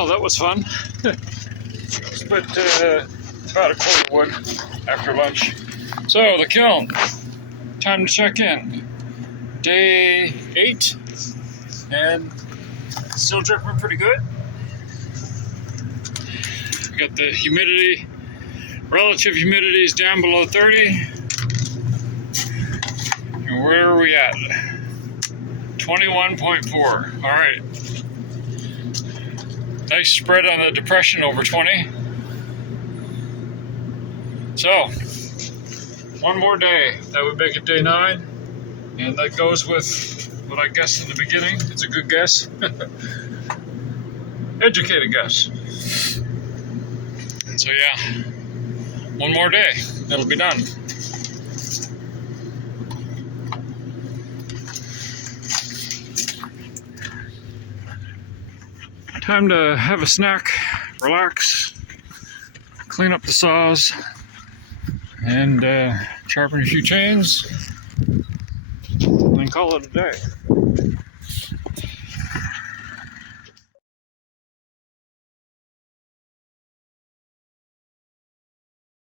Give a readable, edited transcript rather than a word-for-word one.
Well, that was fun. Split about a quart of wood after lunch. So, the kiln. Time to check in. Day 8. And still dripping pretty good. We got the humidity. Relative humidity is down below 30. And where are we at? 21.4. All right. Nice spread on the depression over 20. So, one more day. That would make it day 9. And that goes with what I guessed in the beginning. It's a good guess. Educated guess. And so, yeah. One more day. It'll be done. Time to have a snack, relax, clean up the saws, and sharpen a few chains, and call it a day.